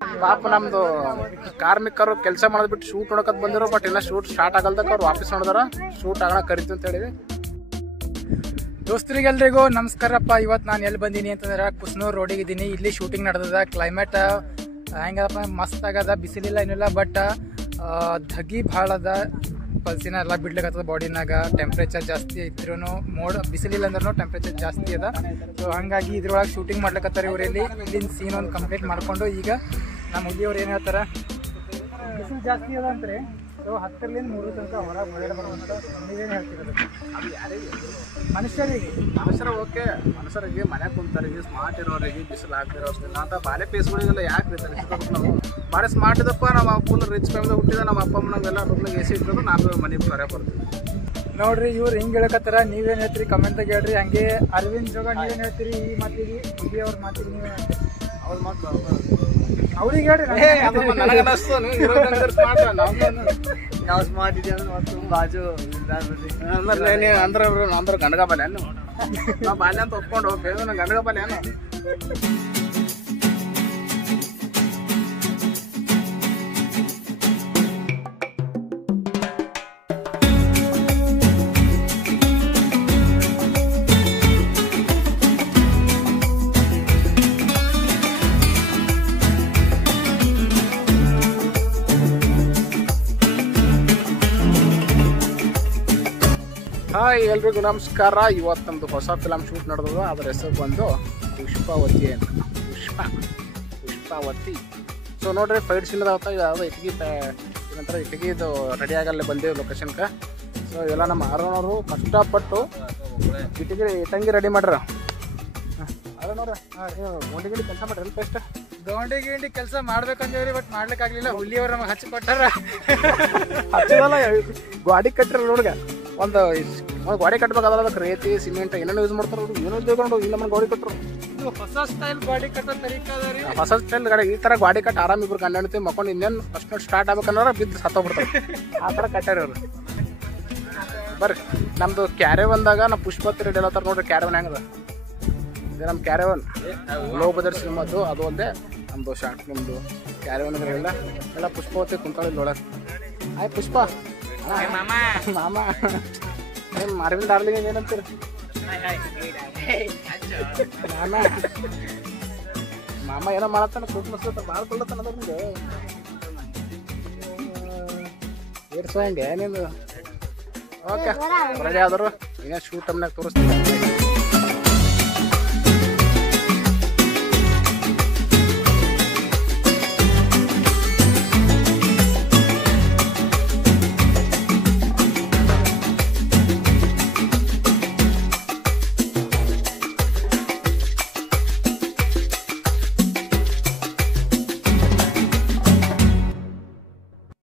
ಪಾಪ ನಮ್ದು ಕಾರ್ಮಿಕರು ಕೆಲಸ ಮಾಡೋದ್ಬಿಟ್ಟು ಶೂಟ್ ನೋಡಕತ್ ಬಂದಿರೋ, ಬಟ್ ಇನ್ನ ಶೂಟ್ ಸ್ಟಾರ್ಟ್ ಆಗಲ್ದಕ್ಕೆ ಅವ್ರು ವಾಪಸ್ ನೋಡಿದಾರ. ಶೂಟ್ ಆಗೋಣ ಕರಿತು ಅಂತ ಹೇಳಿವಿ. ದೋಸ್ತರಿಗೆಲ್ರಿಗೂ ನಮಸ್ಕಾರಪ್ಪ. ಇವತ್ತು ನಾನು ಎಲ್ಲಿ ಬಂದೀನಿ ಅಂತಂದ್ರೆ ಕುಸ್ನೂರು ರೋಡಿಗೆ ಇದ್ದೀನಿ. ಇಲ್ಲಿ ಶೂಟಿಂಗ್ ನಡೆದದ. ಕ್ಲೈಮೇಟ್ ಹೆಂಗದಪ್ಪ, ಮಸ್ತ್ ಆಗದ. ಬಿಸಿಲಿಲ್ಲ ಏನಿಲ್ಲ, ಬಟ್ ಧಗಿ ಭಾಳ ಅದ. ಪಲ್ಸಿನ ಎಲ್ಲ ಬಿಡ್ಲಿಕ್ಕತ್ತದ ಬಾಡಿನಾಗ. ಟೆಂಪ್ರೇಚರ್ ಜಾಸ್ತಿ ಇದ್ರೂ ಬಿಸಿಲಿಲ್ಲ ಅಂದ್ರೂ ಟೆಂಪ್ರೇಚರ್ ಜಾಸ್ತಿ ಅದ. ಸೊ ಹಾಗಾಗಿ ಇದ್ರೊಳಗೆ ಶೂಟಿಂಗ್ ಮಾಡ್ಲಿಕ್ಕತ್ತಾರೆ ಇವರಲ್ಲಿ. ಇಲ್ಲಿನ ಸೀನ್ ಒಂದು ಕಂಪ್ಲೀಟ್ ಮಾಡಿಕೊಂಡು ಈಗ ನಮ್ಮ ಹುಡುಗಿಯವ್ರು ಏನು ಹೇಳ್ತಾರೆ, ಬಿಸಿಲು ಜಾಸ್ತಿ ಅದ ಅಂತಾರೆ. ಸೊ 10ರಿಂದ 3 ತನಕ ಹೊರಗೆ ಹೊರಗಡೆ ಬರುವಂಥ ನೀವೇನು ಹೇಳ್ತಿರೋದು? ಅದು ಯಾರಿಗೆ? ಮನುಷ್ಯರಿಗೆ ಓಕೆ, ಮನುಷ್ಯರಿಗೆ ಮನೆ ಕುಂತರಿಗೆ, ಸ್ಮಾರ್ಟ್ ಇರೋರಿಗೆ, ಬಿಸಿಲು ಆಗ್ತಿರೋ ಅಷ್ಟೆಲ್ಲ ಅಂತ ಬಾಳೆ ಪೇಸ್ಗಳಿಗೆಲ್ಲ ಯಾಕೆ ರೀತಿ ನಾವು ಭಾಳ ಸ್ಮಾರ್ಟ್ ಇದಪ್ಪ. ನಮ್ಮ ಫುಲ್ ರಿಚ್ ಫ್ಯಾಮಿಲಿ ಹುಟ್ಟಿದ ನಮ್ಮ ಅಪ್ಪ ಅಮ್ಮನಂಗೆಲ್ಲ ರೂಮ್ನಾಗ ಎಸಿ ಇಟ್ಟರು ನಾನು ಮನೆಗೆ ಕರೆ ಬರ್ತೀವಿ ನೋಡ್ರಿ. ಇವ್ರು ಹಿಂಗೆ ಹೇಳಕತ್ತಾರ, ನೀವೇನು ಹೇಳ್ತೀರಿ ಕಮೆಂಟ್ದಾಗ ಹೇಳ್ರಿ. ಹಂಗೆ ಅರವಿಂದ್ ಜೋಗ ನೀವೇನು ಹೇಳ್ತೀರಿ ಈ ಮಾತಿಗೆ? ಹುಡುಗಿ ಅವ್ರ ಮಾತಿಗೆ ನೀವೇನು ಹೇಳ್ತೀರಿ? ಅವ್ರ ಮಾತು ಅವ್ರಿಗೆ ಹೇಳ್ರಿ. ನಾವು ಸ್ಮಾರ್ಟ್ ಇದೆ ಅಂದ್ರೆ ಬಾಜು ಅಂದ್ರೆ ಗಂಡಗ ಬಾಲ್ಯ ನಾವು ಬಾಲ್ಯ ಅಂತ ಒಪ್ಕೊಂಡು ಹೋಗ್ಬೇಕು. ನಂಗೆ ಗಂಡಗ ಬಾಲ್ಯ ಹಾಯ್ ಎಲ್ರಿಗೂ ನಮಸ್ಕಾರ. ಇವತ್ತು ನಮ್ಮದು ಹೊಸ ಫಿಲಮ್ ಶೂಟ್ ನಡೆದದ. ಅದರ ಹೆಸರು ಬಂದು ಪುಷ್ಪಾವತಿ ಅಂತ. ಪುಷ್ಪಾವತಿ. ಸೊ ನೋಡ್ರಿ, ಫೈಟ್ ಸೀನ್ ಅದಾವತ್ತ. ಯಾವುದೋ ಇಟ್ಗಿ ಏನಂತಾರೆ, ಇಟ್ಗಿದು ರೆಡಿ ಆಗಲ್ಲೇ ಬಂದೇವು ಲೊಕೇಶನ್ಗೆ. ಸೊ ಇವೆಲ್ಲ ನಮ್ಮ ಅರುಣವರು ಕಷ್ಟಪಟ್ಟು ಇಟ್ಟಂಗಿ ರೆಡಿ ಮಾಡ್ರ. ಅರುಣವ್ರ ಗೊಂಡಿ ಗಿಂಡಿ ಕೆಲಸ ಮಾಡ್ರಿ ಅಲ್ಪ ಎಷ್ಟು ಗೊಂಡಿ ಗಿಂಡಿ ಕೆಲಸ ಮಾಡ್ಬೇಕಂದೇವ್ರಿ, ಬಟ್ ಮಾಡ್ಲಿಕ್ಕೆ ಆಗ್ಲಿಲ್ಲ. ಹುಲಿಯವ್ರು ನಮಗೆ ಹಚ್ಚಿ ಕೊಟ್ಟಾರ. ಹಚ್ಚಿದಲ್ಲ, ಗಾಡಿ ಕಟ್ಟಿರ ನೋಡ್ಗ. ಒಂದು ಗಾಡಿ ಕಟ್ಬೇಕಾದ್ರೆ ಅದಕ್ಕೆ ರೇತಿ ಸಿಮೆಂಟ್ ಏನೇನು ಯೂಸ್ ಮಾಡ್ತಾರೆ. ಏನೋ ತಗೊಂಡು ಇಲ್ಲ ನಮ್ಮ ಗಾಡಿ ಕಟ್ಟರು. ಇದು ಹೊಸ ಸ್ಟೈಲ್ ಗಾಡಿ ಕಟ್ಟೋ ತರೀಕ ಅದ ರೀ. ಹೊಸ ಸ್ಟೈಲ್ ಗಾಡಿ. ಈ ಥರ ಗಾಡಿ ಕಟ್ಟಿ ಆರಾಮ್ ಇಬ್ರು ಗಂಡ ಹೆಣ್ತಿ ಮಕ್ಕೊಂಡು ಇನ್ನೇನು ಫಸ್ಟ್ ಸ್ಟಾರ್ಟ್ ಆಗ್ಬೇಕನ್ನೋರ ಬಿದ್ದು ಸತ್ತೋಗ್ಬಿಡ್ತಾರೆ. ಆ ಥರ ಕಟ್ಟಾರ ಇವ್ರು. ಬರ್ರಿ, ನಮ್ಮದು ಕ್ಯಾರೆ ಬಂದಾಗ ನಮ್ಮ ಪುಷ್ಪವತಿ ರೆಡಿ ಎಲ್ಲ ನೋಡ್ರಿ. ಕ್ಯಾರೆವನ್ ಹೆಂಗದ ಇದು ನಮ್ಮ ಕ್ಯಾರೆವನ್. ಲೋ ಬಜೆಟ್ ಸಿನಿಮಾದ್ದು ಅದು ಒಂದೇ ನಮ್ಮದು ಶಾರ್ಟ್ ಫಿಲ್ಮ್ದು ಕ್ಯಾರೆವನ್ ಎಲ್ಲ ಪುಷ್ಪವತಿ ಕುಂತಾಳಿಲ್ಲ ಒಳಗೆ. ಆಯ್ ಪುಷ್ಪ ಮಾಮ ನಿಮ್ಮ ಅರವಿಂದ್ ಡಾರ್ಲಿಂಗ್ ಏನಂತೀರಿ? ಮಾಮ ಏನೋ ಮಾಡತ್ತಾನ, ಕೂತ್ ಮಸ್ತ ಭಾಳ ಕೊಡ್ಲತ್ತಾನ. ಅದ ನಿಮ್ಗೆ ಏರ್ಸೋ ಹಂಗೆ ನಿಂದು. ಓಕೆ ರೆಡಿ ಆದರು. ಈಗ ಶೂಟ್ ಟೈಮ್ನಾಗ ತೋರಿಸ್ತೀನಿ.